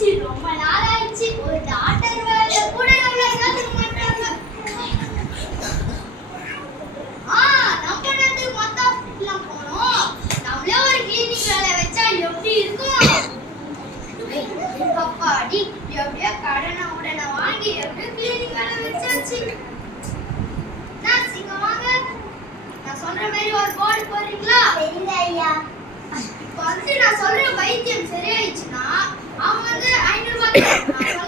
ஆயிடுச்சு ரொம்ப நாள் ஆயிடுச்சு ஒரு டாக்டர் வேலை கூட நம்மள ஒரு கிளினிக் வேலை வச்சா எப்படி எப்படியோ கடனை உடனே வாங்கி எப்படியோ கிளினிக் வேலை வச்சாச்சு? நான் சொல்ற மாதிரி ஒரு போர்டு போறீங்களா சரிங்க ஐயா. இப்போ நான் சொல்ற வைத்தியம் சரியாயிடுச்சுன்னா அவங்க வந்து ஐநூறு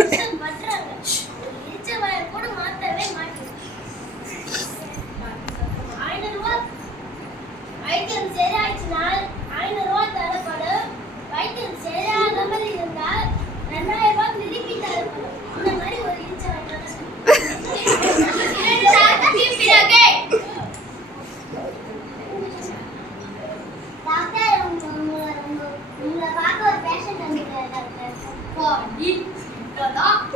너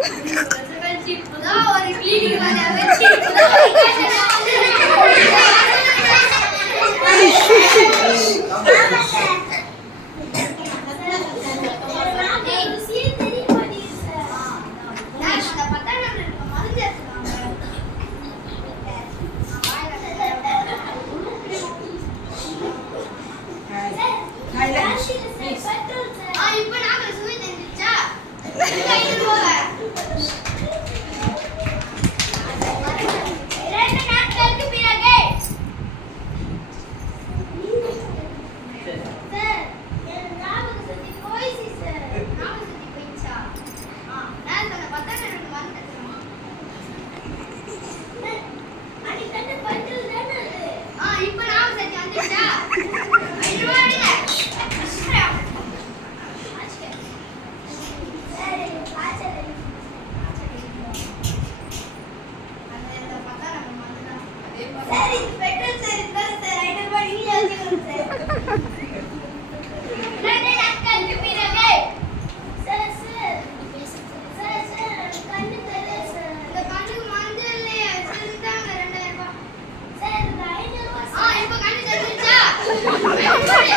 Oh,